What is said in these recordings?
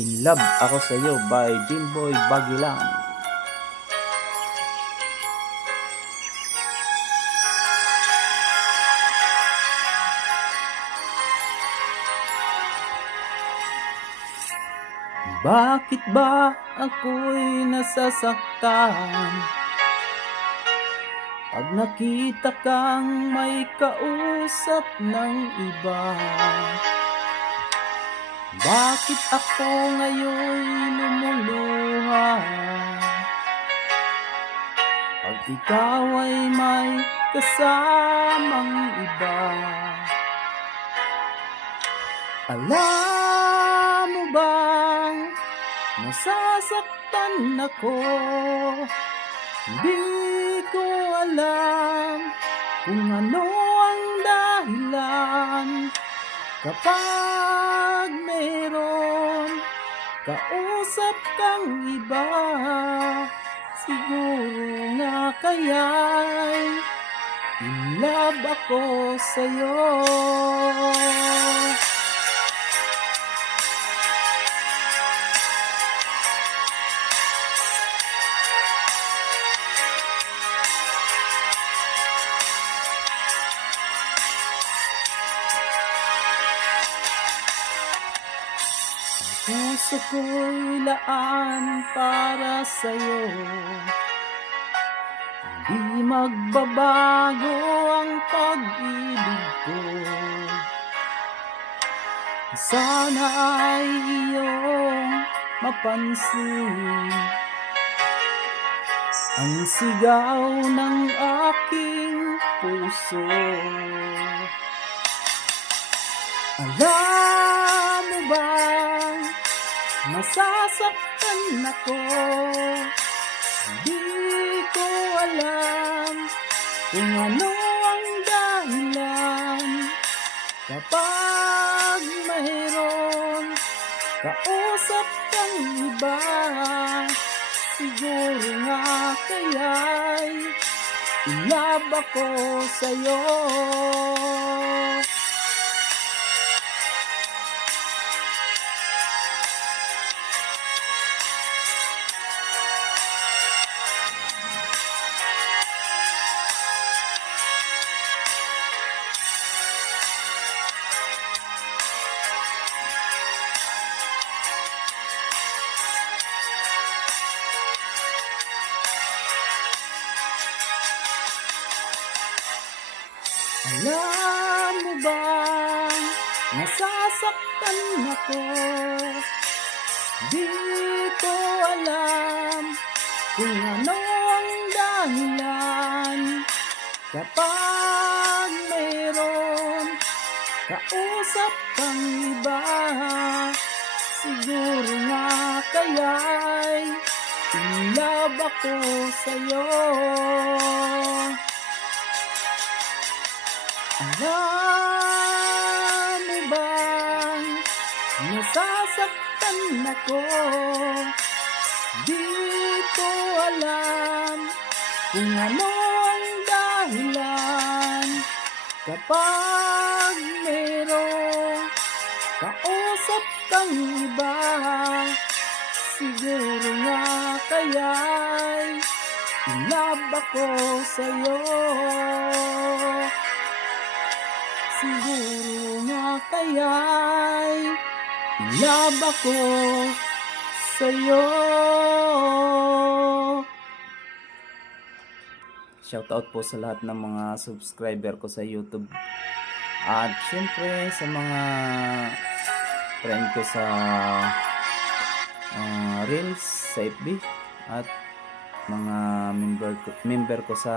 In Love Ako Sa'yo by Jimboy Bagilan. Bakit ba ako'y nasasaktan pag nakita kang may kausap ng iba? Bakit ako ngayon lumuluha pag ikaw ay may kasamang iba? Alam mo bang nasasaktan ako? Hindi ko alam kung ano ang dahilan kapag meron kausap kang iba. Siguro nga kaya'y in love ako sa'yo. Puso ko'y laan para sa'yo, di magbabago ang pag-ibig ko. Sana ay iyong mapansin ang sigaw ng aking puso. Alam mo bang nasasaktan ako? Hindi ko alam kung ano ang dahilan kapag mayroon kausap kang iba. Siguro nga kaya'y in love ako sa'yo. Alam mo bang nasasaktan ako? Di ko alam kung ano ang dahilan kapag mayroon kausap kang iba. Siguro nga kaya'y in love ako sa'yo. Alam mo bang nasasaktan ako? Di ko alam kung ano ang dahilan kapag merong kausap kang iba. Siguro nga kaya'y in love ako sa'yo. Siguro nga kaya'y in love ako sa'yo. Shoutout po sa lahat ng mga subscriber ko sa YouTube. At syempre sa mga friend ko sa Reels sa FB. At mga member ko sa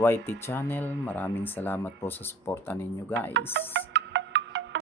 YT channel. Maraming salamat po sa suporta ninyo guys.